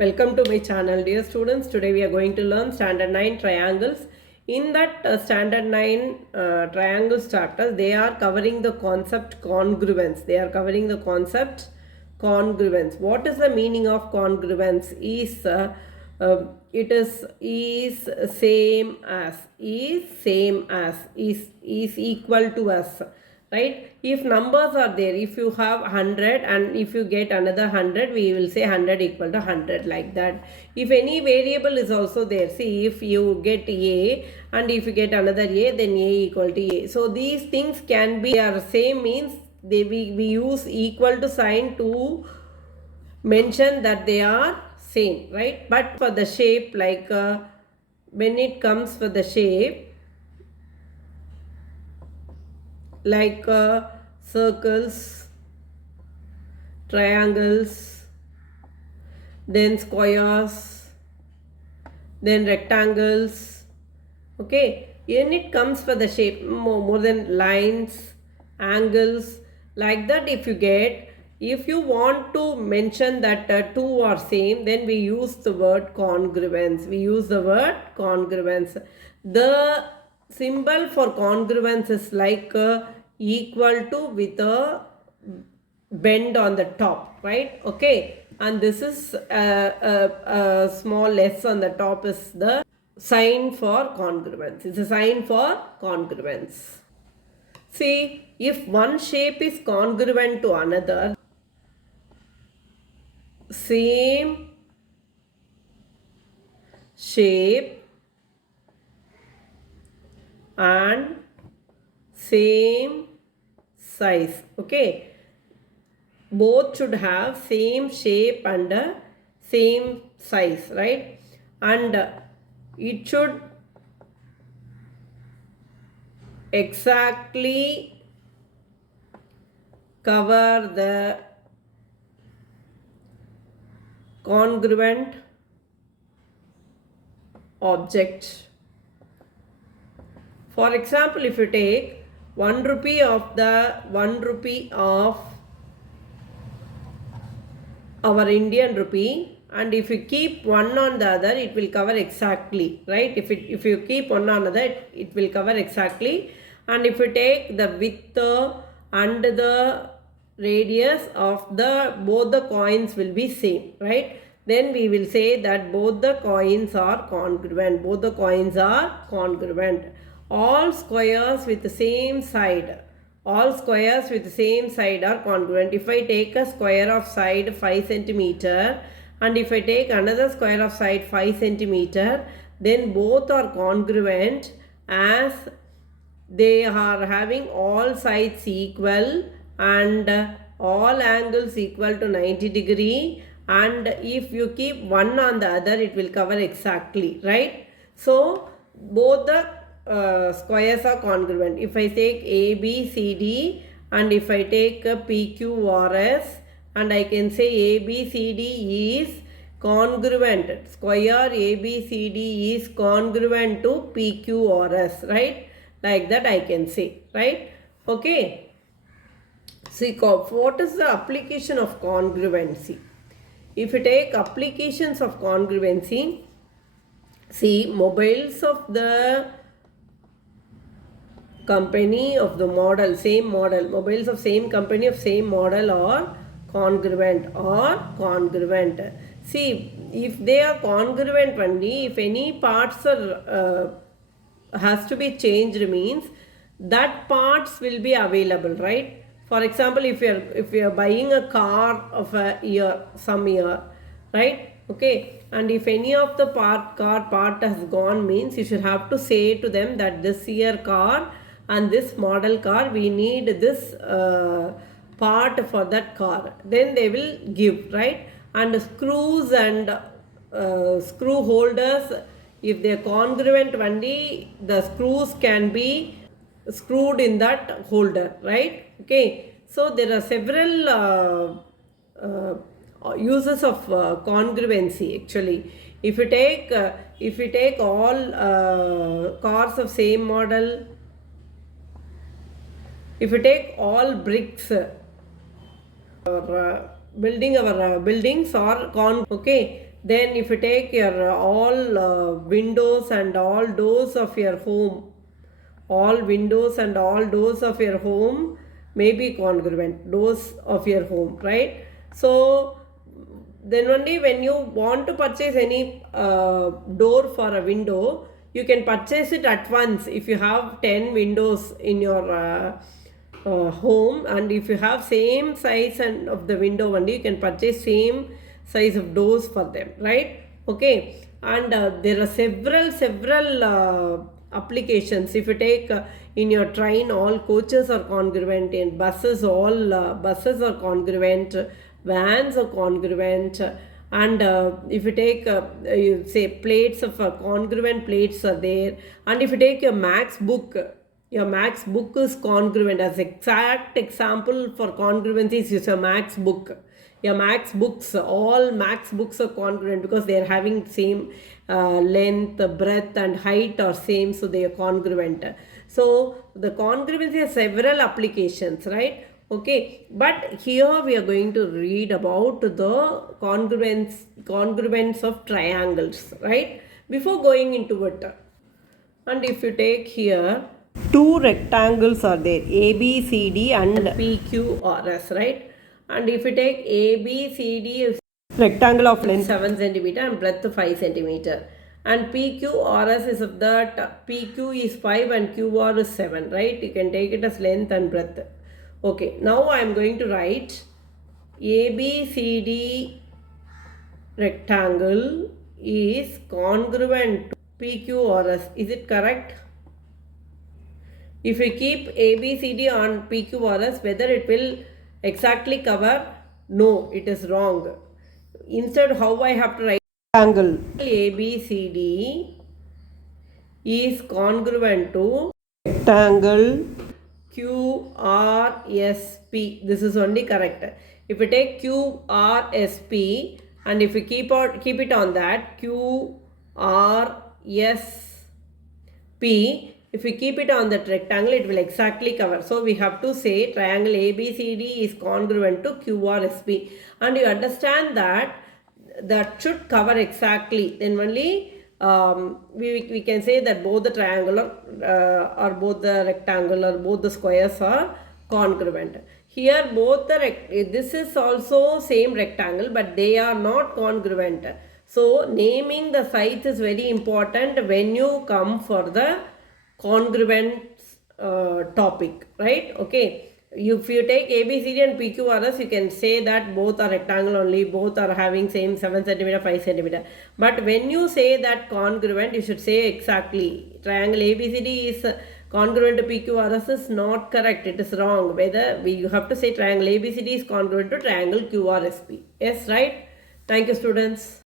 Welcome to my channel, dear students. Today we are going to learn standard 9 triangles. In that standard 9 triangles chapter, they are covering the concept congruence. What is the meaning of congruence? It is equal to us, right? If numbers are there, if you have 100 and if you get another 100, we will say 100 equal to 100, like that. If any variable is also there, see, if you get a and if you get another a, then a equal to a. So these things can be are same, means we use equal to sign to mention that they are same, right? But for the shape, like when it comes for the shape, like circles, triangles, then squares, then rectangles, okay? When it comes for the shape, more than lines, angles, like that, if you want to mention that two are same, then we use the word congruence. The symbol for congruence is like equal to with a bend on the top, right? Okay, and this is a small s on the top is the sign for congruence. It's a sign for congruence. See, if one shape is congruent to another, same shape and same size, okay, both should have same shape and same size, right? And it should exactly cover the congruent object. For example, if you take 1 rupee of our Indian rupee, and if you keep one on the other, it will cover exactly, right? If you keep one on the other, it will cover exactly. And if you take the width and the radius of both the coins will be same, right? Then we will say that both the coins are congruent. All squares with the same side are congruent. If I take a square of side 5 centimeter and if I take another square of side 5 centimeter, then both are congruent as they are having all sides equal and all angles equal to 90 degree, and if you keep one on the other, it will cover exactly, right? So both the squares are congruent. If I take A, B, C, D and if I take P, Q, R, S, and I can say A, B, C, D is congruent. Square A, B, C, D is congruent to P, Q, R, S, right? Like that I can say, right? Okay. See, what is the application of congruency? If you take applications of congruency, see, mobiles of the company of the model, same model, mobiles of same company of same model are congruent. See, if they are congruent only, if any parts are has to be changed, means that parts will be available, right? For example, if you are buying a car of some year, right? Okay, and if any of the car part has gone, means you should have to say to them that this year car and this model car, we need this part for that car. Then they will give, right? And screws and screw holders, if they are congruent only, the screws can be screwed in that holder, right? Okay, so there are several uses of congruency actually. If you take all cars of same model, if you take all bricks or building our buildings or okay, Then if you take your all windows and all doors of your home, all windows and all doors of your home may be congruent, doors of your home, right? So then only when you want to purchase any door for a window, you can purchase it at once if you have 10 windows in your home, and if you have same size and of the window only, you can purchase same size of doors for them, right? Okay. And there are several applications. If you take in your train, all coaches are congruent, in buses all buses are congruent, vans are congruent, and if you take you say plates of congruent plates are there. And if you take your Max book is congruent. As exact example for congruency is your Max book. Your Max books, all Max books are congruent because they are having same length, breadth and height are same, so they are congruent. So the congruency has several applications, right? Okay, but here we are going to read about the congruence of triangles, right? Before going into it, and if you take here, two rectangles are there, ABCD and PQRS, right? And if you take ABCD is rectangle of length 7 centimeter and breadth 5 centimeter, and PQRS is of that PQ is 5 and QR is 7, right? You can take it as length and breadth. Okay, now I am going to write ABCD rectangle is congruent to PQRS. Is it correct? If we keep ABCD on PQRS, whether it will exactly cover? No, it is wrong. Instead, how I have to write rectangle ABCD is congruent to rectangle QRSP. This is only correct. If we take QRSP and if we keep it on that QRSP, if we keep it on that rectangle, it will exactly cover. So we have to say triangle ABCD is congruent to QRSP, and you understand that that should cover exactly. Then only we can say that both the triangular or both the rectangle or both the squares are congruent. Here both this is also same rectangle, but they are not congruent. So naming the sides is very important when you come for the congruent topic, right? Okay. If you take ABCD and PQRS, you can say that both are rectangle only, both are having same 7 centimeter, 5 centimeter. But when you say that congruent, you should say exactly. Triangle ABCD is congruent to PQRS is not correct. It is wrong. You have to say triangle ABCD is congruent to triangle QRSP. Yes, right? Thank you, students.